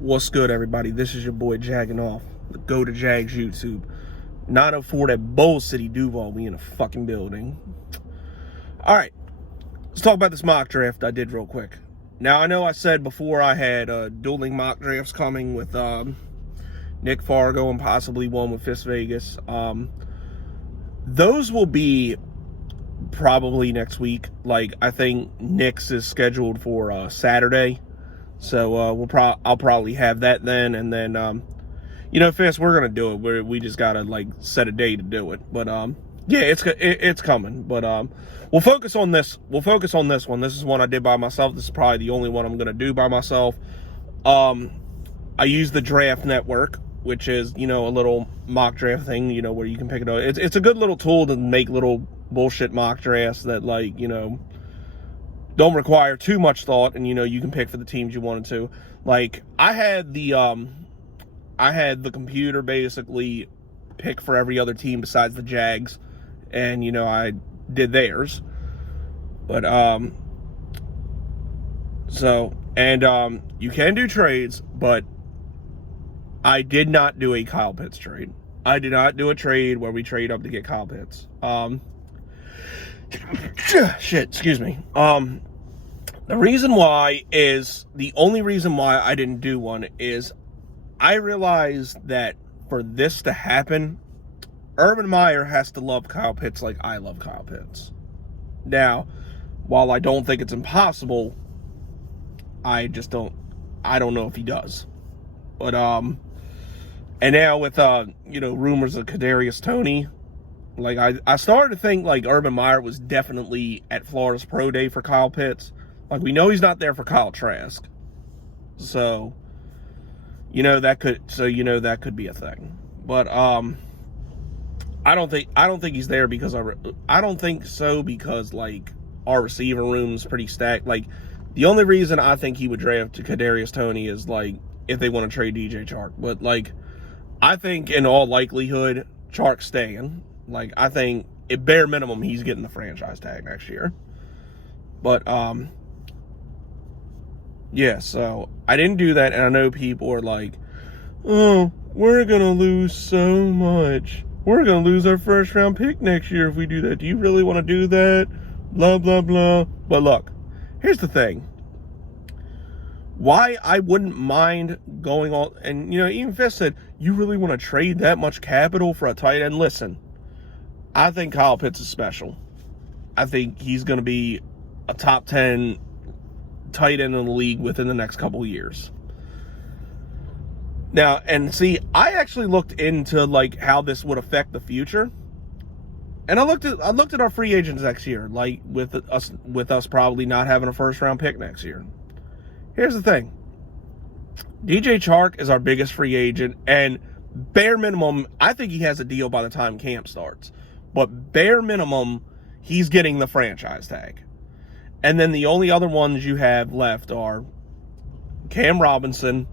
What's good, everybody? This is your boy Jaginoff, the Go to Jags YouTube. 904 that Bull City Duval. We in a fucking building. All right, let's talk about this mock draft I did real quick. Now, I know I said before I had dueling mock drafts coming with Nick Fargo and possibly one with Fist Vegas. Those will be probably next week. Like, I think Nick's is scheduled for Saturday. So I'll probably have that then, and then Fist, we're gonna do it. We just gotta like set a day to do it. But yeah, it's coming. But we'll focus on this. We'll focus on this one. This is one I did by myself. This is probably the only one I'm gonna do by myself. I use the Draft Network, which is a little mock draft thing. Where you can pick it up. It's a good little tool to make little bullshit mock drafts that don't require too much thought, and you can pick for the teams you wanted to. Like, I had the computer basically pick for every other team besides the Jags, and I did theirs. But you can do trades, but I did not do a Kyle Pitts trade. I did not do a trade where we trade up to get Kyle Pitts. Shit, excuse me. The only reason why I didn't do one is I realized that for this to happen, Urban Meyer has to love Kyle Pitts like I love Kyle Pitts. Now, while I don't think it's impossible, I don't know if he does. But, and now with, rumors of Kadarius Toney, like, I started to think, like, Urban Meyer was definitely at Florida's pro day for Kyle Pitts. Like, we know he's not there for Kyle Trask. So, that could be a thing. But, I don't think he's there because I don't think so because, like, our receiver room's pretty stacked. Like, the only reason I think he would draft to Kadarius Toney is, like, if they want to trade DJ Chark. But, like, I think in all likelihood, Chark's staying. Like, I think at bare minimum, he's getting the franchise tag next year. But, yeah, so I didn't do that, and I know people are like, oh, we're going to lose so much. We're going to lose our first-round pick next year if we do that. Do you really want to do that? Blah, blah, blah. But look, here's the thing. Why I wouldn't mind going on, and, even Fist said, you really want to trade that much capital for a tight end? Listen, I think Kyle Pitts is special. I think he's going to be a top 10 tight end in the league within the next couple of years. Now, and see, I actually looked into like how this would affect the future, and I looked at our free agents next year, like with us probably not having a first round pick next year. Here's the thing: DJ Chark is our biggest free agent, and bare minimum, I think he has a deal by the time camp starts. But bare minimum, he's getting the franchise tag. And then the only other ones you have left are Cam Robinson,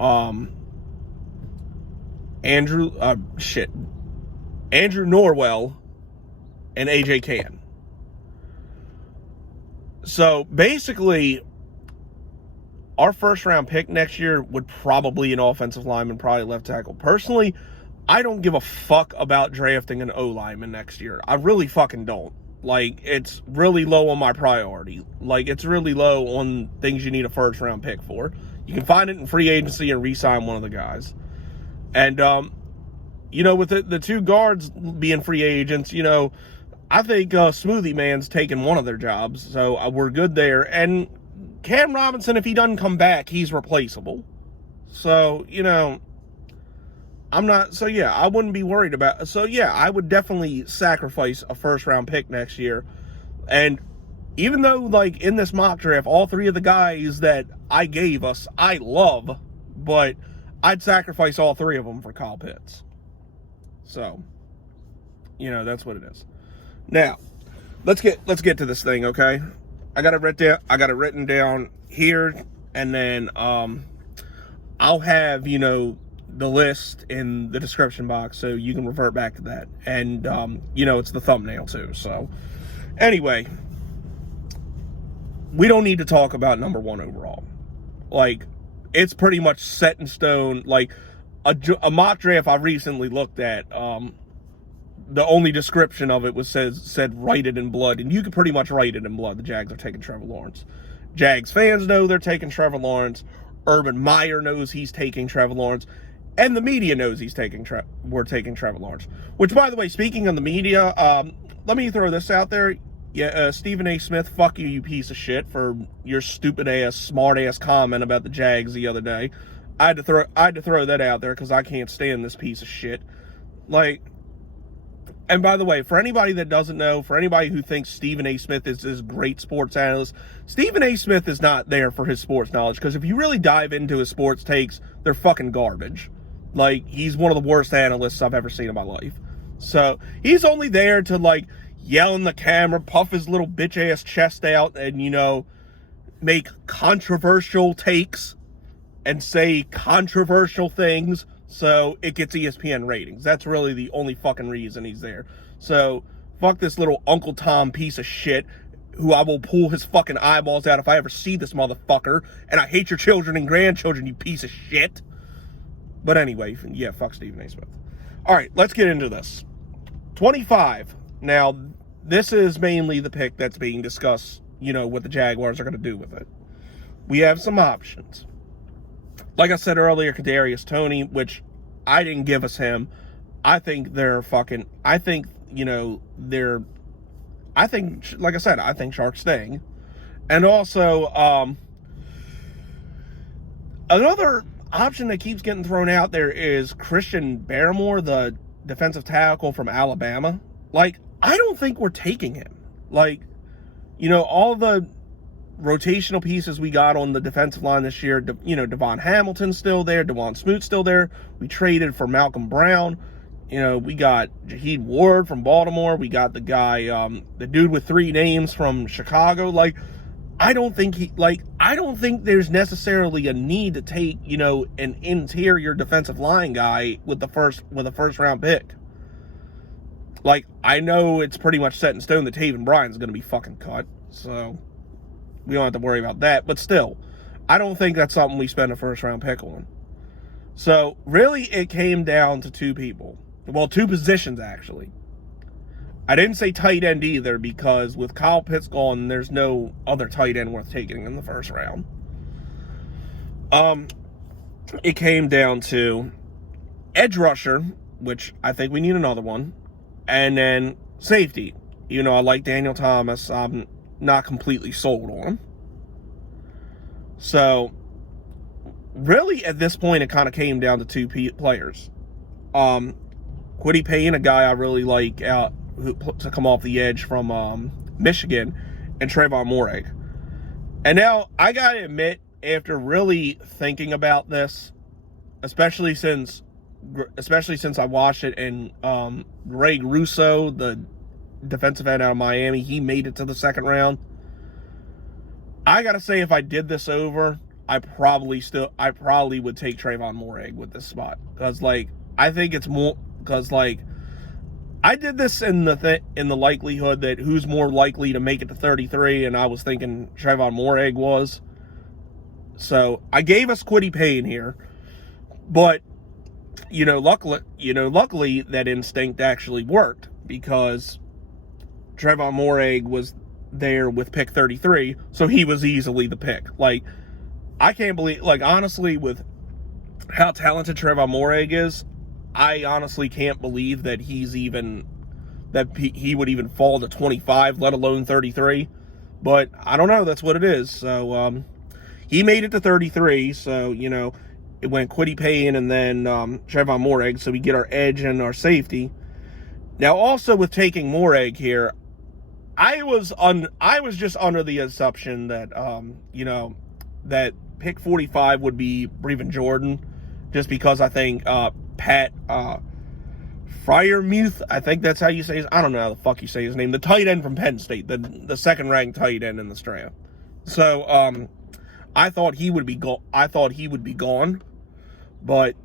Andrew Norwell, and AJ Cann. So basically, our first round pick next year would probably an offensive lineman, probably left tackle. Personally, I don't give a fuck about drafting an O lineman next year. I really fucking don't. Like, it's really low on my priority. Like, it's really low on things you need a first-round pick for. You can find it in free agency and re-sign one of the guys. And, with the two guards being free agents, I think Smoothie Man's taking one of their jobs. So we're good there. And Cam Robinson, if he doesn't come back, he's replaceable. So, I wouldn't be worried about. So, yeah, I would definitely sacrifice a first-round pick next year. And even though, like, in this mock draft, all three of the guys that I gave us, I love, but I'd sacrifice all three of them for Kyle Pitts. So, that's what it is. Now, let's get to this thing, okay? I got it written down here, and then I'll have, the list in the description box so you can revert back to that. And, it's the thumbnail too. So, anyway, we don't need to talk about number one overall. Like, it's pretty much set in stone. Like a mock draft I recently looked at, the only description of it was said write it in blood, and you could pretty much write it in blood. The Jags are taking Trevor Lawrence. Jags fans know they're taking Trevor Lawrence. Urban Meyer knows he's taking Trevor Lawrence, and the media knows we're taking Trevor Lawrence. Which, by the way, speaking of the media, let me throw this out there. Yeah, Stephen A. Smith, fuck you, you piece of shit, for your stupid ass, smart ass comment about the Jags the other day. I had to throw that out there because I can't stand this piece of shit. Like. And by the way, for anybody that doesn't know, for anybody who thinks Stephen A. Smith is this great sports analyst, Stephen A. Smith is not there for his sports knowledge, because if you really dive into his sports takes, they're fucking garbage. Like, he's one of the worst analysts I've ever seen in my life. So, he's only there to, like, yell in the camera, puff his little bitch-ass chest out, and, you know, make controversial takes and say controversial things. So it gets ESPN ratings. That's really the only fucking reason he's there. So fuck this little Uncle Tom piece of shit, who I will pull his fucking eyeballs out if I ever see this motherfucker. And I hate your children and grandchildren, you piece of shit. But anyway, yeah, fuck Stephen A. Smith. All right, let's get into this. 25. Now, this is mainly the pick that's being discussed, you know, what the Jaguars are going to do with it. We have some options. Like I said earlier, Kadarius Toney, which I didn't give us him. I think, like I said, I think Shark's staying. And also, another option that keeps getting thrown out there is Christian Barmore, the defensive tackle from Alabama. Like, I don't think we're taking him. Like, you know, all the rotational pieces we got on the defensive line this year, you know, Devon Hamilton's still there, Devon Smoot's still there. We traded for Malcolm Brown. You know, we got Jaheed Ward from Baltimore. We got the guy, the dude with 3 names from Chicago. Like, I don't think there's necessarily a need to take, you know, an interior defensive line guy with a first round pick. Like, I know it's pretty much set in stone that Taven Bryan's going to be fucking cut, so we don't have to worry about that. But still, I don't think that's something we spend a first-round pick on. So, really, it came down to 2 people. Well, 2 positions, actually. I didn't say tight end either, because with Kyle Pitts gone, there's no other tight end worth taking in the first round. It came down to edge rusher, which I think we need another one, and then safety. You know, I like Daniel Thomas. I'm not completely sold on him. So, really, at this point, it kind of came down to 2 players. Kwitty Paybe, a guy I really like to come off the edge from Michigan, and Trevon Moehrig. And now, I gotta admit, after really thinking about this, especially since I watched it, and Greg Russo, the defensive end out of Miami, he made it to the second round. I gotta say, if I did this over, I probably would take Trevon Moehrig with this spot, because like I think it's more, because like I did this in the likelihood that who's more likely to make it to 33, and I was thinking Trevon Moehrig was. So I gave us Kwitty Paybe here, but luckily that instinct actually worked, because Trevon Moehrig was there with pick 33, so he was easily the pick. Like, I can't believe, like, honestly, with how talented Trevon Moehrig is, I honestly can't believe that he would even fall to 25, let alone 33. But I don't know, that's what it is. So, he made it to 33, so, you know, it went Kwitty Paybe and then Trevon Moehrig, so we get our edge and our safety. Now, also with taking Moehrig here, I was just under the assumption that that pick 45 would be Brevin Jordan, just because I think Pat Freiermuth, I think that's how you say his, I don't know how the fuck you say his name, the tight end from Penn State, the second ranked tight end in the draft. So I thought he would be gone, but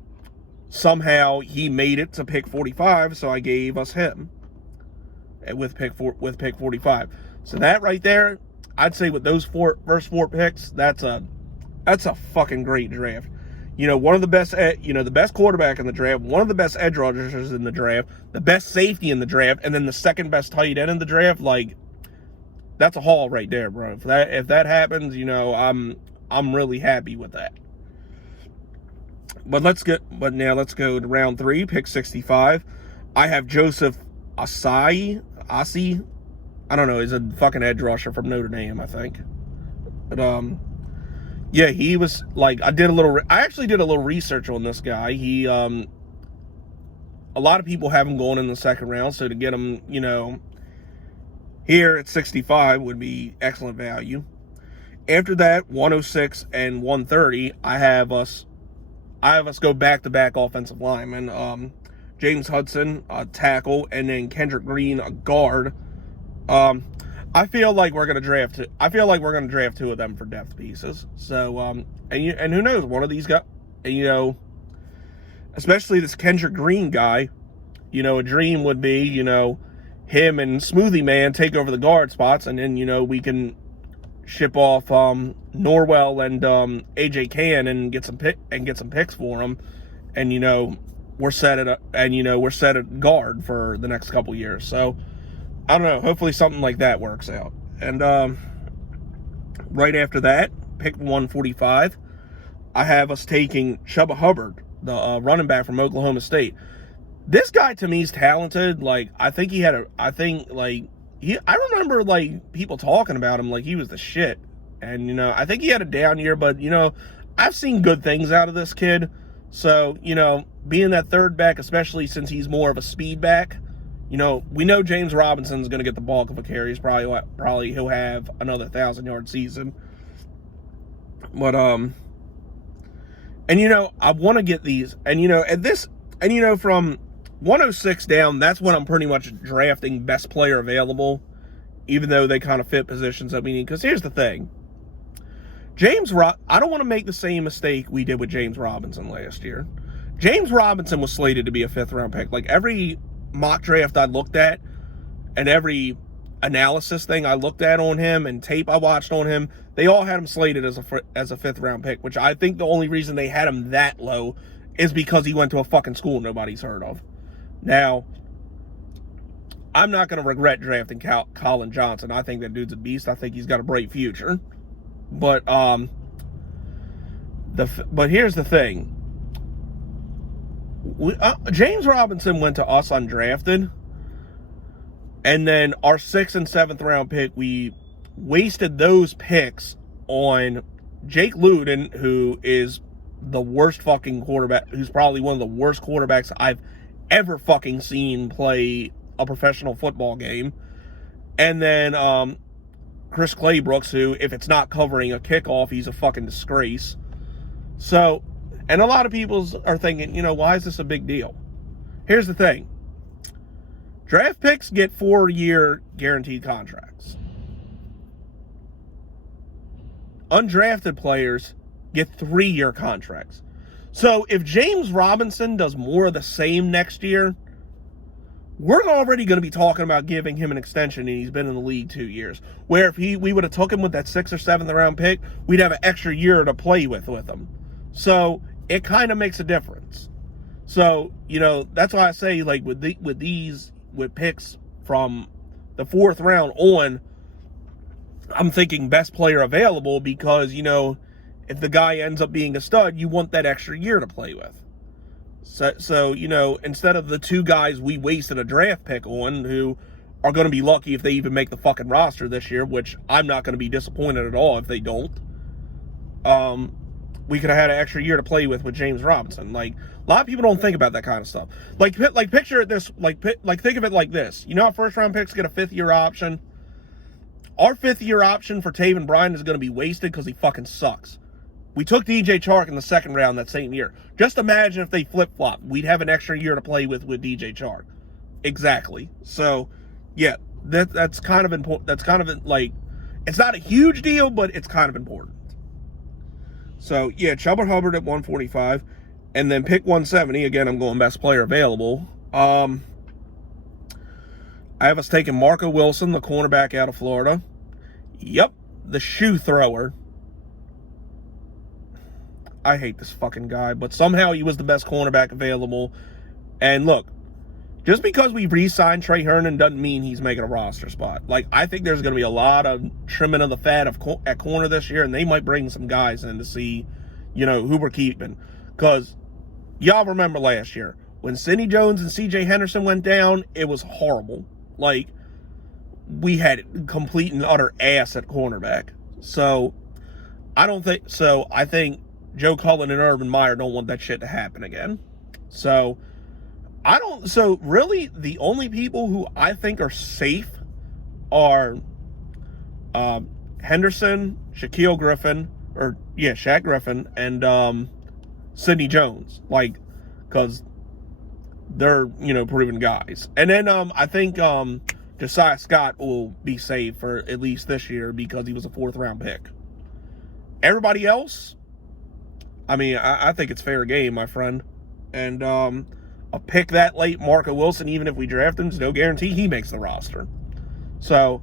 somehow he made it to pick 45, so I gave us him with pick 45. So that right there, I'd say with those first four picks, that's a That's a fucking great draft. One of the best, the best quarterback in the draft, one of the best edge rushers in the draft, the best safety in the draft, and then the second best tight end in the draft. Like, that's a haul right there, bro. If that happens, I'm really happy with that. But now let's go to round 3, pick 65. I have Joseph Ossai. I don't know. He's a fucking edge rusher from Notre Dame, I think. But yeah, he was like, I actually did a little research on this guy. He a lot of people have him going in the second round, so to get him, here at 65 would be excellent value. After that, 106 and 130, I have us go back-to-back offensive linemen. James Hudson, a tackle, and then Kendrick Green, a guard. I feel like we're gonna draft 2 of them for depth pieces. So, and who knows, one of these guys, especially this Kendrick Green guy, a dream would be, him and Smoothie Man take over the guard spots, and then, we can ship off Norwell and AJ Cann and get some picks for them, and we're set at guard for the next couple years. So I don't know, hopefully something like that works out. And right after that, pick 145, I have us taking Chubba Hubbard, the running back from Oklahoma State. This guy to me is talented. Like, I remember like people talking about him like he was the shit. And, I think he had a down year, but, I've seen good things out of this kid. So, being that third back, especially since he's more of a speed back, we know James Robinson's going to get the bulk of the carries. Probably he'll have another 1,000-yard season. But, and, I want to get these. And, from 106 down, that's when I'm pretty much drafting best player available, even though they kind of fit positions that we need. Because here's the thing. I don't want to make the same mistake we did with James Robinson last year. James Robinson was slated to be a 5th-round pick. Like, every mock draft I looked at and every analysis thing I looked at on him and tape I watched on him, they all had him slated as a 5th-round pick, which I think the only reason they had him that low is because he went to a fucking school nobody's heard of. Now, I'm not going to regret drafting Colin Johnson. I think that dude's a beast. I think he's got a bright future. But here's the thing. James Robinson went to us undrafted, and then our 6th and 7th round pick, we wasted those picks on Jake Luton, who is the worst fucking quarterback, who's probably one of the worst quarterbacks I've ever fucking seen play a professional football game. And then Chris Claybrooks, who, if it's not covering a kickoff, he's a fucking disgrace. So, and a lot of people are thinking, why is this a big deal? Here's the thing. Draft picks get 4-year guaranteed contracts. Undrafted players get 3-year contracts. So if James Robinson does more of the same next year, we're already going to be talking about giving him an extension, and he's been in the league 2 years. Where if we would have took him with that 6th or 7th round pick, we'd have an extra year to play with him. So it kind of makes a difference. So, that's why I say, like, with picks from the 4th round on, I'm thinking best player available because, if the guy ends up being a stud, you want that extra year to play with. So instead of the 2 guys we wasted a draft pick on, who are going to be lucky if they even make the fucking roster this year, which I'm not going to be disappointed at all if they don't, we could have had an extra year to play with James Robinson. Like, a lot of people don't think about that kind of stuff. Like picture it this, think of it like this. How 1st-round picks get a 5th-year option? Our 5th-year option for Taven Bryan is going to be wasted because he fucking sucks. We took DJ Chark in the 2nd round that same year. Just imagine if they flip-flop. We'd have an extra year to play with DJ Chark. Exactly. So, yeah, that's kind of important. That's kind of like, it's not a huge deal, but it's kind of important. So, yeah, Chubba Hubbard at 145. And then pick 170. Again, I'm going best player available. I have us taking Marco Wilson, the cornerback out of Florida. Yep, the shoe thrower. I hate this fucking guy, but somehow he was the best cornerback available. And look, just because we re-signed Trey Herndon doesn't mean he's making a roster spot. Like, I think there's going to be a lot of trimming of the fat at corner this year, and they might bring some guys in to see, you know, who we're keeping. Because y'all remember last year, when Sidney Jones and C.J. Henderson went down, it was horrible. Like, we had complete and utter ass at cornerback. So, I think Joe Cullen and Urban Meyer don't want that shit to happen again. So really, the only people who I think are safe are Henderson, Shaq Griffin, and Sidney Jones. Like, because they're, you know, proven guys. And then I think Josiah Scott will be safe for at least this year because he was a 4th-round pick. Everybody else, I mean, I think it's fair game, my friend. And a pick that late, Marco Wilson, even if we draft him, there's no guarantee he makes the roster. So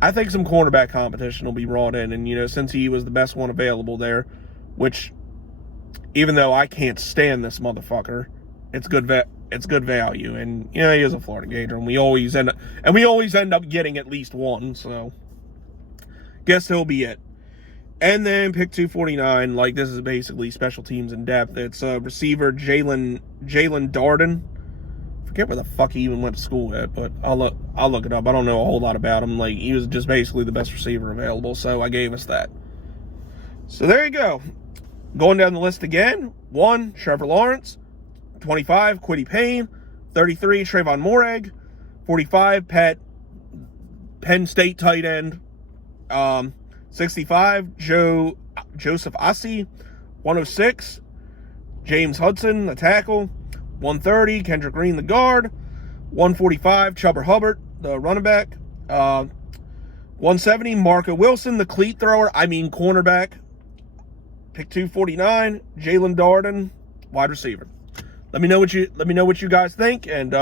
I think some cornerback competition will be brought in. And, you know, since he was the best one available there, which, even though I can't stand this motherfucker, it's good value. And, you know, he is a Florida Gator, and we always end up getting at least one. So guess he'll be it. And then pick 249, like, this is basically special teams in depth. It's receiver Jaelon Darden. Forget where the fuck he even went to school at, but I'll look it up. I don't know a whole lot about him. Like, he was just basically the best receiver available, so I gave us that. So there you go. Going down the list again. 1, Trevor Lawrence. 25, Kwitty Paybe. 33, Trayvon Moehrig. 45, Penn State tight end. 65, Joseph Ossai. 106, James Hudson, the tackle. 130, Kendrick Green, the guard. 145, Chubba Hubbard, the running back. 170, Marco Wilson, the cleat thrower. Cornerback. Pick 249, Jaelon Darden, wide receiver. Let me know what you guys think, and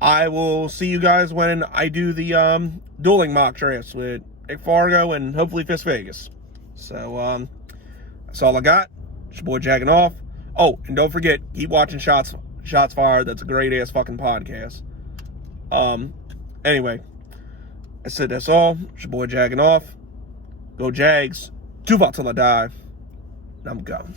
I will see you guys when I do the dueling mock drafts with Nick Fargo and hopefully Fist Vegas. So that's all I got. It's your boy Jaginoff. Oh, and don't forget, keep watching Shots Fired. That's a great ass fucking podcast. Anyway, I said that's all. It's your boy Jaginoff. Go Jags. 2 till I die. I'm gone.